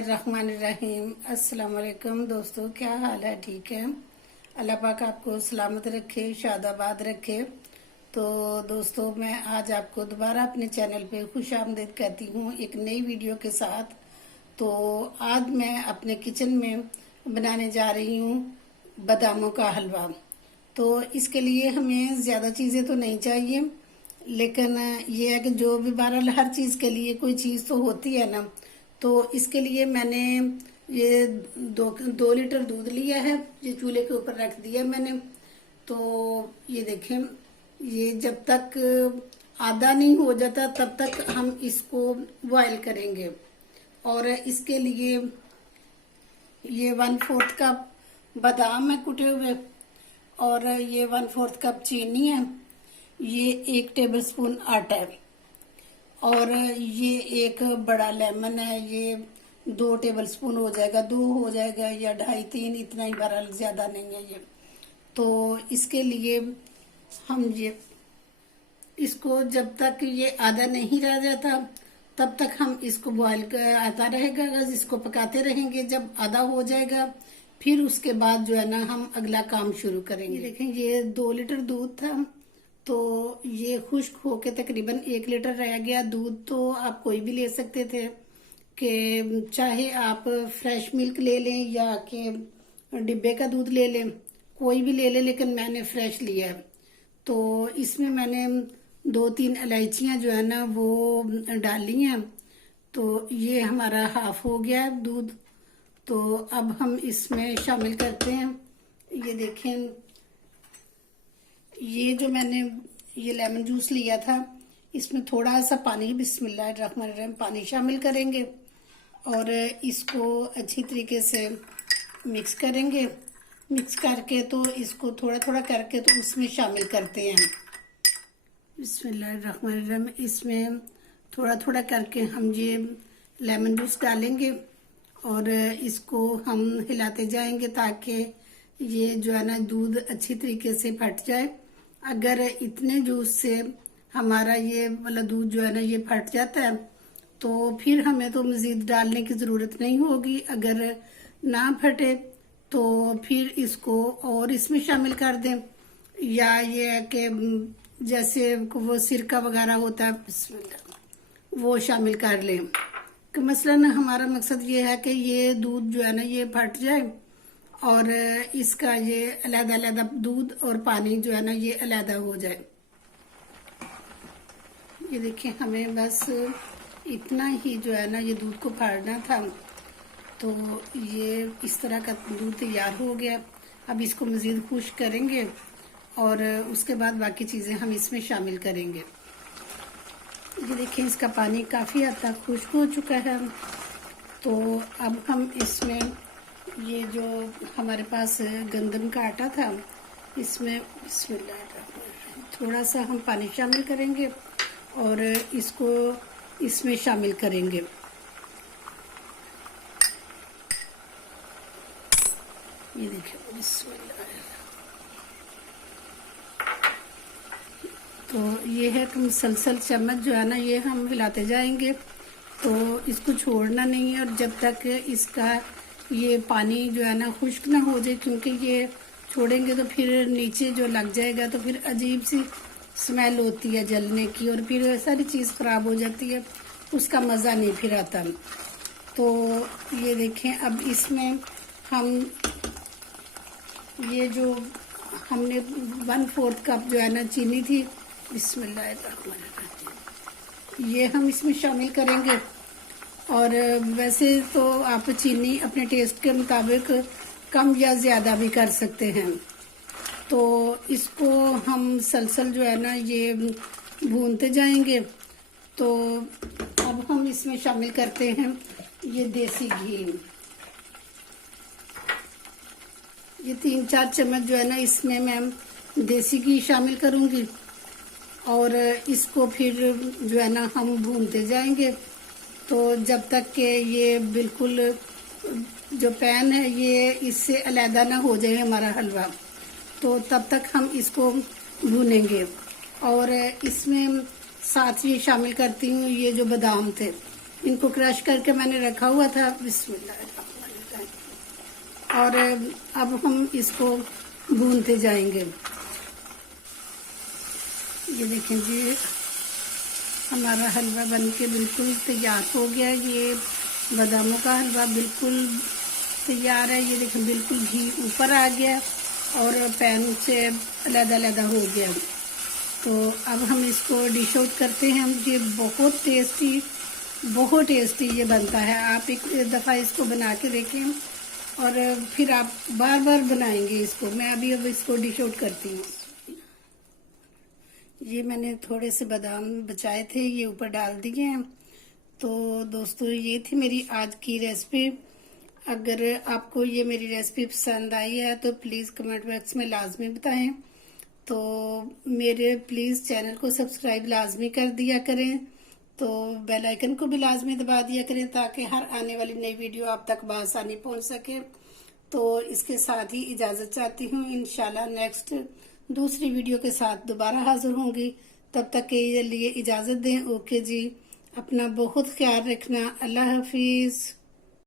बिस्मिल्लाहिर्रहमानिर्रहीम। अस्सलाम वालेकुम दोस्तों, क्या हाल है? ठीक है, अल्लाह पाक आपको सलामत रखे, शादाबाद रखे। तो दोस्तों, मैं आज आपको दोबारा अपने चैनल पे खुश आमदीद कहती हूँ एक नई वीडियो के साथ। तो आज मैं अपने किचन में बनाने जा रही हूँ बादामों का हलवा। तो इसके लिए हमें ज़्यादा चीज़ें तो नहीं चाहिए, लेकिन ये है कि जो भी बहरहाल हर चीज़ के लिए कोई चीज़ तो होती है ना। तो इसके लिए मैंने ये दो लीटर दूध लिया है, ये चूल्हे के ऊपर रख दिया मैंने। तो ये देखें, ये जब तक आधा नहीं हो जाता तब तक हम इसको बॉयल करेंगे। और इसके लिए ये 1/4 कप बादाम है कुटे हुए, और ये 1/4 कप चीनी है, ये 1 टेबलस्पून आटा है, और ये एक बड़ा लेमन है, ये 2 टेबलस्पून हो जाएगा, 2 हो जाएगा या 2.5-3, इतना ही, बहरहाल ज्यादा नहीं है ये। तो इसके लिए हम ये इसको जब तक ये आधा नहीं रह जाता तब तक हम इसको बॉयल आता रहेगा, इसको पकाते रहेंगे। जब आधा हो जाएगा फिर उसके बाद जो है ना हम अगला काम शुरू करेंगे। देखें, ये 2 लीटर दूध था, तो ये खुश्क होके तकरीबन 1 लीटर रह गया। दूध तो आप कोई भी ले सकते थे, कि चाहे आप फ्रेश मिल्क ले लें या कि डिब्बे का दूध ले लें, कोई भी ले लें, लेकिन मैंने फ्रेश लिया है। तो इसमें मैंने 2-3 इलायचियां जो है ना वो डाली हैं। तो ये हमारा हाफ हो गया है दूध। तो अब हम इसमें शामिल करते हैं, ये देखें, ये जो मैंने ये लेमन जूस लिया था, इसमें थोड़ा सा पानी, बिस्मिल्लाहिर्रहमानिर्रहीम, पानी शामिल करेंगे और इसको अच्छी तरीके से मिक्स करेंगे। मिक्स करके तो इसको थोड़ा थोड़ा करके तो उसमें शामिल करते हैं। बिस्मिल्लाहिर्रहमानिर्रहीम, इसमें थोड़ा थोड़ा करके हम ये लेमन जूस डालेंगे और इसको हम हिलाते जाएंगे ताकि ये जो है ना दूध अच्छी तरीके से फट जाए। अगर इतने जूस से हमारा ये वाला दूध जो है ना ये फट जाता है तो फिर हमें तो मजीद डालने की ज़रूरत नहीं होगी। अगर ना फटे तो फिर इसको और इसमें शामिल कर दें, या ये है कि जैसे वो सिरका वगैरह होता है वो शामिल कर लें। कि मसलन हमारा मकसद ये है कि ये दूध जो है ना ये फट जाए और इसका ये अलग अलग दूध और पानी जो है ना ये अलग हो जाए। ये देखिए, हमें बस इतना ही जो है ना ये दूध को फाड़ना था। तो ये इस तरह का दूध तैयार हो गया। अब इसको मज़ीद खुश्क करेंगे और उसके बाद बाकी चीज़ें हम इसमें शामिल करेंगे। ये देखिए, इसका पानी काफ़ी हद तक खुश्क हो चुका है। तो अब हम इसमें ये जो हमारे पास गंदम का आटा था, इसमें थोड़ा सा हम पानी शामिल करेंगे और इसको इसमें शामिल करेंगे। ये देखिए, तो ये है कि मुसलसल चम्मच जो है ना ये हम हिलाते जाएंगे। तो इसको छोड़ना नहीं है, और जब तक इसका ये पानी जो है ना खुश्क ना हो जाए, क्योंकि ये छोड़ेंगे तो फिर नीचे जो लग जाएगा तो फिर अजीब सी स्मेल होती है जलने की, और फिर सारी चीज़ ख़राब हो जाती है, उसका मज़ा नहीं फिर आता। तो ये देखें, अब इसमें हम ये जो हमने 1/4 कप जो है ना चीनी थी, बिस्मिल्लाहिर्रहमानिर्रहीम, ये हम इसमें शामिल करेंगे। और वैसे तो आप चीनी अपने टेस्ट के मुताबिक कम या ज़्यादा भी कर सकते हैं। तो इसको हम सलसल जो है ना ये भूनते जाएंगे। तो अब हम इसमें शामिल करते हैं ये देसी घी, ये 3-4 चम्मच जो है ना इसमें मैं देसी घी शामिल करूंगी, और इसको फिर जो है ना हम भूनते जाएंगे। तो जब तक कि ये बिल्कुल जो पैन है ये इससे अलहदा ना हो जाए हमारा हलवा, तो तब तक हम इसको भूनेंगे। और इसमें साथ ये शामिल करती हूँ ये जो बादाम थे, इनको क्रश करके मैंने रखा हुआ था। बिस्मिल्लाह। और अब हम इसको भूनते जाएंगे। ये देखें जी, हमारा हलवा बनके बिल्कुल तैयार हो गया। ये बादामों का हलवा बिल्कुल तैयार है। ये देखें बिल्कुल घी ऊपर आ गया और पैन से अलग-अलग हो गया। तो अब हम इसको डिश आउट करते हैं। ये बहुत टेस्टी ये बनता है। आप एक दफ़ा इसको बना के देखें और फिर आप बार बार बनाएंगे इसको। मैं अभी अब इसको डिश आउट करती हूँ। ये मैंने थोड़े से बादाम बचाए थे, ये ऊपर डाल दिए हैं। तो दोस्तों, ये थी मेरी आज की रेसिपी। अगर आपको ये मेरी रेसिपी पसंद आई है तो प्लीज़ कमेंट बॉक्स में लाजमी बताएं। तो मेरे प्लीज़ चैनल को सब्सक्राइब लाजमी कर दिया करें। तो बेल आइकन को भी लाजमी दबा दिया करें ताकि हर आने वाली नई वीडियो आप तक बआसानी पहुंच सके। तो इसके साथ ही इजाज़त चाहती हूँ। इंशाल्लाह नेक्स्ट दूसरी वीडियो के साथ दोबारा हाजिर होंगी। तब तक के लिए इजाज़त दें। ओके जी, अपना बहुत ख्याल रखना। अल्लाह हाफिज़।